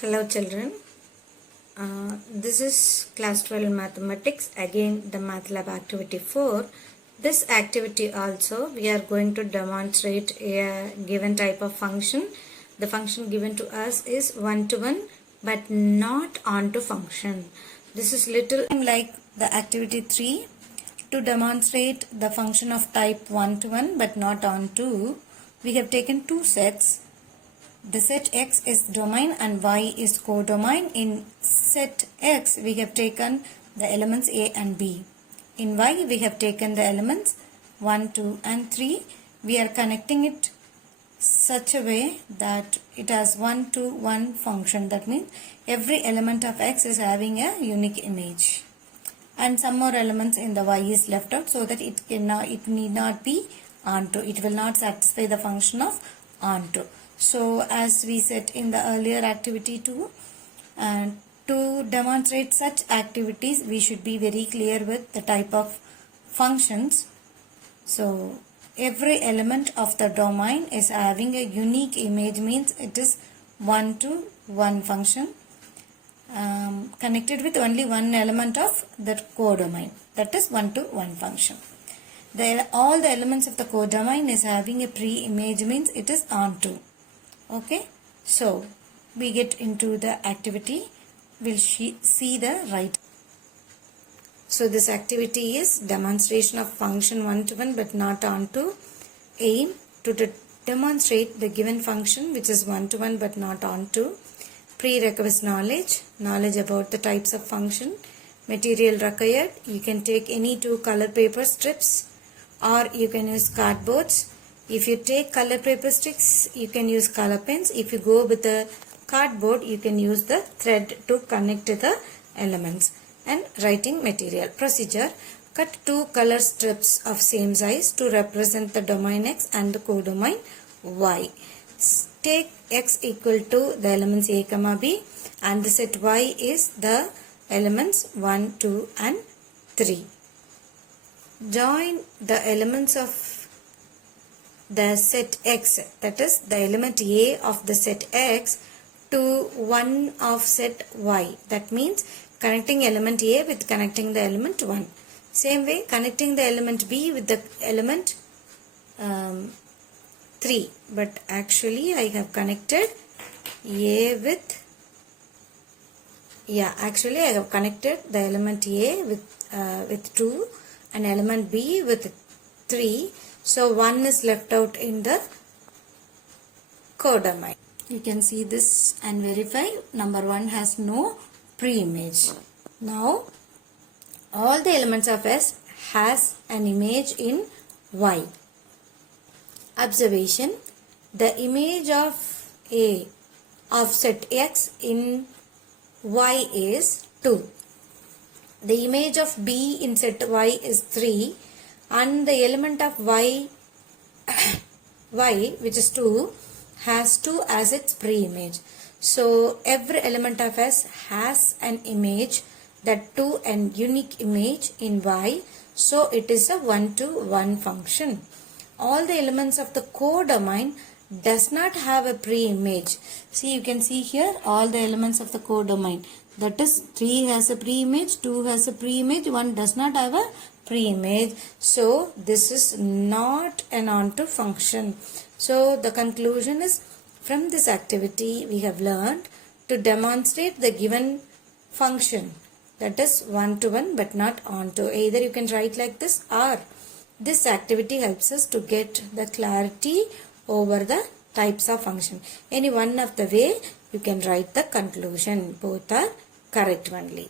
Hello children, this is class 12 mathematics, again the math lab activity 4. This activity also we are going to demonstrate a given type of function. The function given to us is one-to-one but not onto function. This is little like the activity 3. To demonstrate the function of type one-to-one but not onto, we have taken two sets. The set X is domain and Y is codomain. In set X, we have taken the elements A and B. In Y, we have taken the elements 1, 2 and 3. We are connecting it such a way that it has 1 to 1 function. That means every element of X is having a unique image. And some more elements in the Y is left out so that it need not be onto. It will not satisfy the function of onto. So as we said in the earlier activity too, to demonstrate such activities we should be very clear with the type of functions. So every element of the domain is having a unique image, means it is 1 to 1 function connected with only one element of the codomain, that is 1 to 1 function. All the elements of the codomain is having a pre-image, means it is onto. Okay, so we get into the activity. We'll see the right. So this activity is demonstration of function one-to-one but not onto. Aim to demonstrate the given function which is one-to-one but not onto. Prerequisite knowledge about the types of function. Material required, you can take any two color paper strips or you can use cardboards. If you take color paper sticks, you can use color pens. If you go with the cardboard, you can use the thread to connect the elements. And writing material. Procedure, cut two color strips of same size to represent the domain X and the codomain Y. Take X equal to the elements A, B and the set Y is the elements 1, 2 and 3. Join the elements of the set X, that is the element A of the set X to one of set Y. That means connecting element A with connecting the element 1. Same way connecting the element B with the element 3. But actually I have connected A with, actually I have connected the element A with 2 and element B with 3. So 1 is left out in the codomain. You can see this and verify. Number 1 has no pre-image. Now all the elements of S has an image in Y. Observation, the image of A of set X in Y is 2. The image of B in set Y is 3. And the element of Y which is 2 has 2 as its pre-image. So every element of S has an image, that 2 and unique image in Y. So it is a 1 to 1 function. All the elements of the codomain does not have a pre-image. See, you can see here all the elements of the codomain. That is 3 has a pre-image, 2 has a pre-image, 1 does not have a pre-image. So this is not an onto function. So the conclusion is, from this activity we have learned to demonstrate the given function, that is one-to-one but not onto. Either you can write like this, or this activity helps us to get the clarity over the types of function. Any one of the way you can write the conclusion. Both are correct only.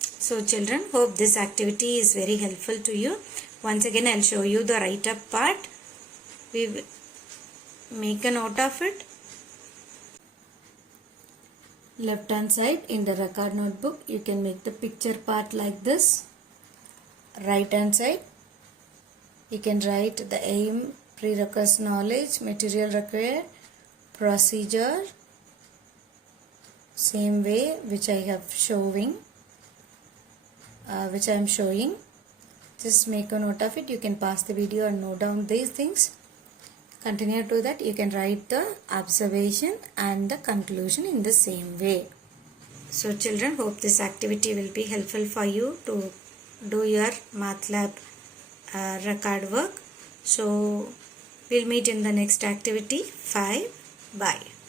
So children, hope this activity is very helpful to you. Once again I will show you the write up part. We will make a note of it. Left hand side in the record notebook you can make the picture part like this. Right hand side you can write the aim, prerequisite knowledge, material required, procedure, same way which I have showing. Which I am showing. Just make a note of it. You can pause the video and note down these things. continue to that. You can write the observation and the conclusion in the same way. So children, hope this activity will be helpful for you to do your MATLAB record work. So we'll meet in the next activity 5. Bye.